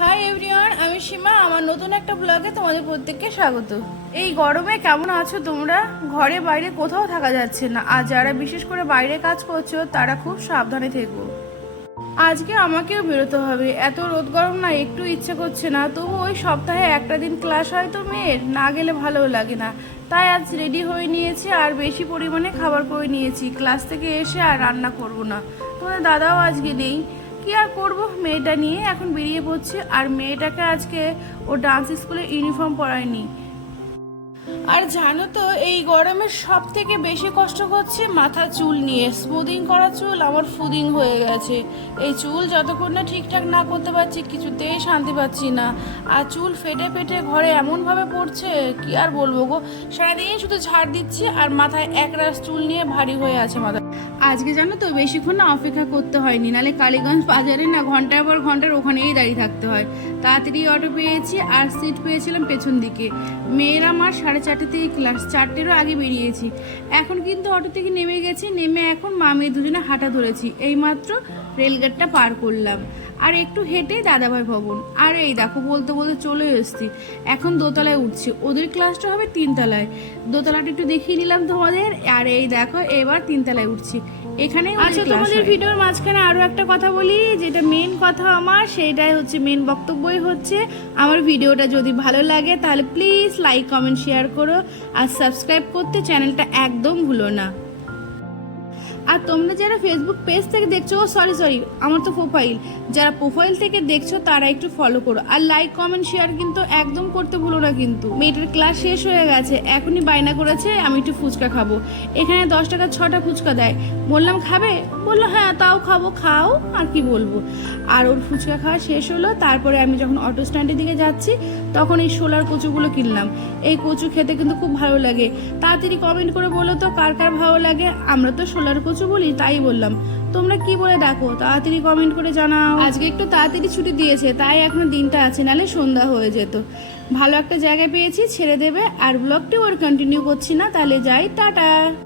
Hi everyone আমি সীমা। আমার নতুন একটা ব্লগে তোমাদের প্রত্যেককে স্বাগত। এই গরমে কেমন আছো তোমরা? ঘরে বাইরে কোথাও থাকা যাচ্ছে না। আর যারা বিশেষ করে বাইরে কাজ করছ, তারা খুব সাবধানে থেকো। আজকে আমাকেও বেরোতে হবে। এত রোদ গরম না, একটু ইচ্ছে করছে না। তবু ওই সপ্তাহে একটা দিন ক্লাস হয় তো মেয়ের, না গেলে ভালো লাগে না। তাই আজ রেডি হয়ে নিয়েছি আর বেশি পরিমাণে খাবার করে নিয়েছি। ক্লাস থেকে এসে আর রান্না করব না। তোমাদের দাদাও আজকে নেই। কি আর করব? মেয়েটা নিয়ে এখন বেরিয়ে পড়ছে। আর মেয়েটাকে আজকে ও ডান্স স্কুলে ইউনিফর্ম পরায়নি। আর জানো তো, এই গরমে সব থেকে বেশি কষ্ট হচ্ছে মাথা চুল নিয়ে। স্মুদিং করা চুল আমার ফুদিং হয়ে গেছে। এই চুল যতক্ষণ না ঠিকঠাক না করতে পারছি, কিছুতেই শান্তি পাচ্ছি না। আর চুল ফেটে ফেটে ঘরে এমনভাবে পড়ছে, কি আর বলব গো? সারাদিন শুধু ঝাড় দিচ্ছি আর মাথায় এক রাস চুল নিয়ে ভারী হয়ে আছে মাথা। আজকে জানো তো, বেশিক্ষণ না অপেক্ষা করতে হয়নি। নালে কালীগঞ্জ বাজারে না, ঘণ্টার পর ঘণ্টার ওখানেই দাঁড়িয়ে থাকতে হয়। তাড়াতাড়ি অটো পেয়েছি আর সিট পেয়েছিলাম পেছন দিকে। মেয়ের আমার সাড়ে চারটে থেকে ক্লাস চারটেরও আগে বেরিয়েছি। এখন কিন্তু অটো থেকে নেমে গেছি, নেমে এখন মা মেয়ে দুজনে হাঁটা ধরেছি। এইমাত্র রেলগেটটা পার করলাম। আর একটু হেঁটে দাদাভাই ভবন। আর এই দেখো বলতে বলতে চলে এসছি। এখন দোতলায় উঠছি। ওদের ক্লাসটা হবে তিনতলায়। দোতলাটা একটু দেখিয়ে নিলাম তোমাদের। আর এই দেখো এবার তিনতলায় উঠছি। এখানে আচ্ছা তোমাদের ভিডিওর মাঝখানে আরও একটা কথা বলি যেটা মেন কথা আমার সেটাই হচ্ছে মেন বক্তব্যই হচ্ছে। আমার ভিডিওটা যদি ভালো লাগে তাহলে প্লিজ লাইক কমেন্ট শেয়ার করো। আর সাবস্ক্রাইব করতে চ্যানেলটা একদম ভুলো না। আর তোমরা যারা ফেসবুক পেজ থেকে দেখছ, ও সরি সরি আমার তো প্রোফাইল যারা প্রোফাইল থেকে দেখছ, তারা একটু ফলো করো। আর লাইক কমেন্ট শেয়ার কিন্তু একদম করতে ভুলো না কিন্তু। মেয়েটার ক্লাস শেষ হয়ে গেছে, এখনই বায়না করেছে, আমি একটু ফুচকা খাব। এখানে দশ টাকা ছটা ফুচকা দেয়। বললাম, খাবে? বলল হ্যাঁ তাও খাব, খাও, আর কি বলব? আর ওর ফুচকা খাওয়া শেষ হলো। তারপরে আমি যখন অটো স্ট্যান্ডের দিকে যাচ্ছি, তখন এই সোলার কচুগুলো কিনলাম। এই কচু খেতে কিন্তু খুব ভালো লাগে। তাড়াতাড়ি কমেন্ট করে বলো তো, কার কার ভালো লাগে? আমরা তো সোলার কচু বলি? তাই বললাম। তোমরা কি বলে ডাকো? তাড়াতাড়ি কমেন্ট করে জানাও। আজকে একটু তাড়াতাড়ি ছুটি দিয়েছে, তাই এখনও দিনটা আছে নালে সন্ধ্যা হয়ে যেত। ভালো একটা জায়গা পেয়েছি, ছেড়ে দেবে। আর ব্লগটিও আর কন্টিনিউ করছি না, তাহলে যাই, টাটা।